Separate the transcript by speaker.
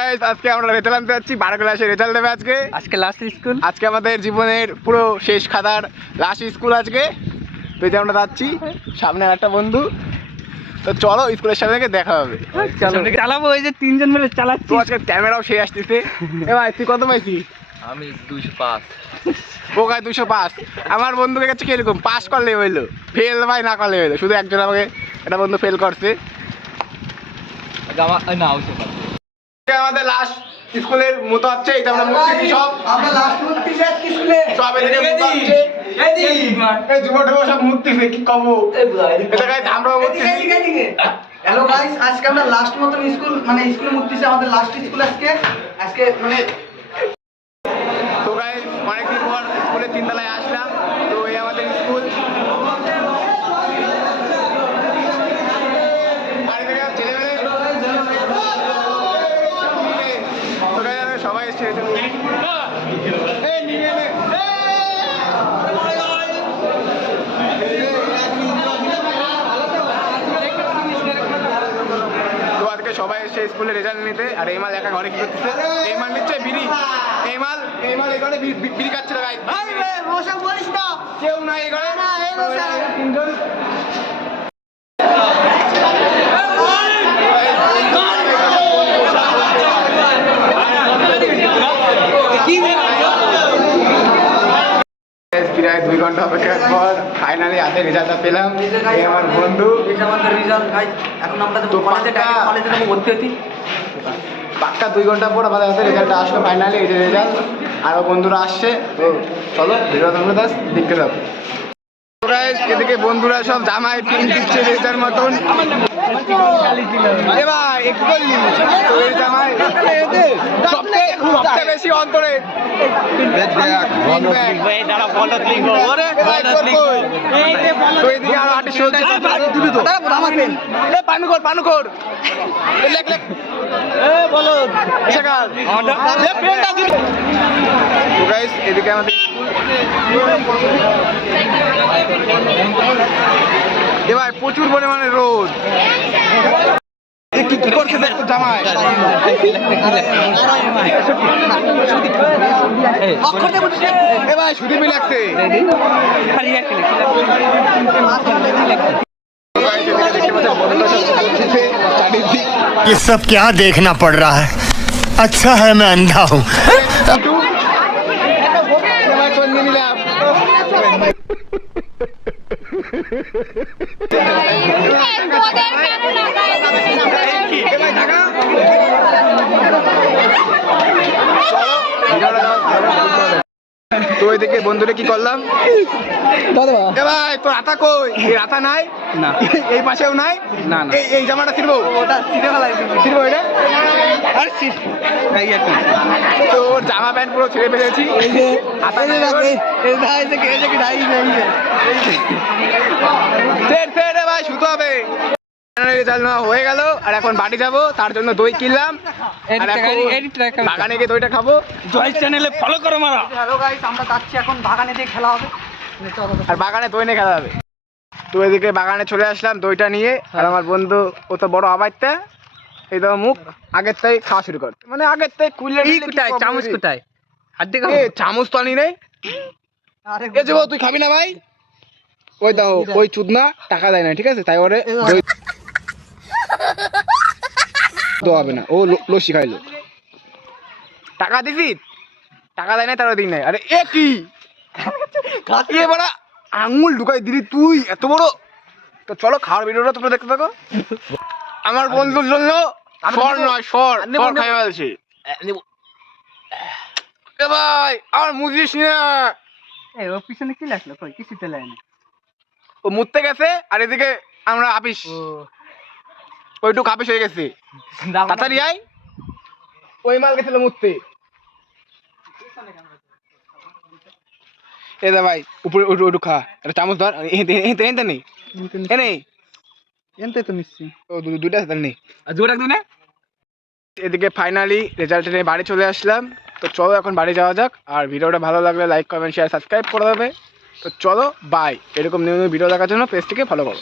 Speaker 1: Guys, আজকে আমরা result আনতে যাচ্ছি বারো ক্লাসে রেজাল্ট দেবে আজকে।
Speaker 2: আজকে লাস্ট স্কুল
Speaker 1: আজকে আমাদের জীবনের পুরো শেষ খাতার লাস্ট স্কুল আজকে। তো যে আমরা যাচ্ছি সামনে একটা বন্ধু। তো চলো স্কুলের সামনে থেকে দেখা হবে।
Speaker 2: চলো। চালাবো ওই যে তিনজন মিলে চালাচ্ছি।
Speaker 1: আজকে ক্যামেরাও সে আসতেছে। এ ভাই তুই কত পাইছি?
Speaker 2: আমি দুইশো পাঁচ।
Speaker 1: বোকায় দুশো পাস আমার বন্ধুকে কাছে কীরকম পাস করলে হইল। ফেল ভাই না করলে হইল। শুধু একজন আমাকে একটা বন্ধু ফেল করছে।
Speaker 2: না পাঁচ
Speaker 1: আমাদের লাস্ট স্কুলের মতো আছে এটা আমরা মুক্তি সব।
Speaker 3: আমরা লাস্ট মূর্তি আজকে স্কুলে।
Speaker 1: সব এদিকে মতো আছে। এই যুব টুব সব মূর্তি কি কব? এটা গাইস আমরা মুক্তি
Speaker 3: এদিকে এদিকে এদিকে। হ্যালো গাইস আজকে আমরা লাস্ট মতন স্কুল মানে স্কুলে মূর্তি আমাদের লাস্ট স্কুল আজকে। আজকে মানে
Speaker 1: তো গাইজ অনেকদিন পর স্কুলের তিনতলায় আসলাম তো এই আমাদের স্কুল আর এদিকে ছেলেমেয়ে। তো guys, আমরা সবাই এসছে এই যে- এই নিয়ে নে। তো আজকে সবাই এসে স্কুলে রেজাল্ট নিতে। আর এই মাল একা ঘরে কি করতেছে? এই মাল নিচ্ছে বিড়ি। এই মাল এই মাল এখানে বিড়ি খাচ্ছে গাই
Speaker 3: মশা বলিস না।
Speaker 1: কেউ
Speaker 3: না, এই
Speaker 1: তিনজন প্রায় দুই ঘণ্টা অপেক্ষার পর ফাইনালি হাতে রেজাল্টটা পেলাম। এই আমার বন্ধু।
Speaker 3: এটা আমাদের রিজাল্ট গাইস এখন আমরা
Speaker 1: তো
Speaker 3: কলেজে
Speaker 1: পাক্কা-
Speaker 3: কলেজে যাব ভর্তি হতি।
Speaker 1: পাক্কা দুই ঘণ্টা পর আমাদের হাতে রেজাল্টটা আসলো ফাইনালি এই যে রেজাল্ট আরও বন্ধুরা আসছে। তো চলো ভিডিও তোমরা দাস দেখতে যাব। এদিকে বন্ধুরা সব জামাই পিন দিচ্ছে রেজার মতন। এ ভাই একটু জামাই সবচেয়ে বেশি অন্তরে। লেখ লেখ এদিকে আমাদের এ ভাই প্রচুর পরিমাণে রোদ। এ কি কি করছে দেখ তো জামাই
Speaker 3: অক্ষর দেবো
Speaker 1: এ ভাই শুধু মি লাগছে Guys, এদিকে দেখতে পাচ্ছেন বন্ধুরা সব খেলতেছে, চারিদিক
Speaker 4: ये सब क्या देखना पड़ रहा है अच्छा है मैं अंधा हूँ
Speaker 1: তো এদিকে বন্ধুরে কি করলাম? এ ভাই তোর আতা কই? এই আতা নাই?
Speaker 2: না।
Speaker 1: এই পাশেও নাই?
Speaker 2: না, না।
Speaker 1: এই এই জামাটা ছিড়বো?
Speaker 3: ওটা ছিঁড়ে ফেলাই
Speaker 1: ছিড়বো এটা?
Speaker 2: আর সি- এই আর কি।
Speaker 1: তোর জামা প্যান্ট পুরো ছিঁড়ে ফেলেছি। হাতা নাই ওর। ফের ফের ভাই শুতে রেজাল্ট নেওয়া হয়ে গেল আর এখন বাড়ি যাব তার জন্য দই কিনলাম। বাগানে গিয়ে দইটা খাব।
Speaker 2: জয় চ্যানেলে ফলো করো মারা।
Speaker 3: হ্যালো গাইস আমরা যাচ্ছি এখন বাগানে দিয়ে খেলা হবে।
Speaker 1: আর বাগানে দই নিয়ে খেলা হবে। তো এদিকে বাগানে চলে আসলাম দইটা নিয়ে আর আমার বন্ধু ও তো বড় আবাইতে এই তো মুখ আগের তাই খাওয়া শুরু কর। মানে আগের তাই কুইলে
Speaker 2: এই কোথায়? চামচ কোথায়? হাত
Speaker 1: এ চামচ তো আনি নেই।
Speaker 3: আরে
Speaker 1: এ যাব তুই খাবি না ভাই? ওই দাও ওই চুদনা টাকা দেয় না ঠিক আছে? তাই ওরে দেওয়া হবে না। ও লস্যি খাইলো। টাকা দিবি টাকা দেয় না তারা দিন নাই। আরে এ কি? বড় আঙুল ঢুকাই দিলি তুই এত বড়। তো চলো খাওয়ার ভিডিওটা তোমরা দেখতে থাকো। আমার বন্ধুর জন্য সর নয় সর সর খাই ফেলছি। এ ভাই আমার মুজিস না।
Speaker 2: এই ও পিছনে কি লাগল? কই কিছু তো লাগে না
Speaker 1: ও মুততে গেছে আর এদিকে আমরা আপিস। ওইটুক আপিস হয়ে গেছে। তাড়াতাড়ি আয়। ওই মাল গেছিল মুততে। এ দা ভাই উপরে খা। একটা চামচ ধর। এতে এতে এতে নেই এ নেই
Speaker 2: এনতে তো নিচ্ছি
Speaker 1: ও দু- দুইটা আছে নেই
Speaker 2: আর জোর একদম না।
Speaker 1: এদিকে ফাইনালি রেজাল্ট নিয়ে বাড়ি চলে আসলাম। তো চলো এখন বাড়ি যাওয়া যাক। আর ভিডিওটা ভালো লাগলে লাইক কমেন্ট শেয়ার সাবস্ক্রাইব করে দেবে। তো চলো বাই এরকম নিউ ভিডিও দেখার জন্য পেজটিকে ফলো করো।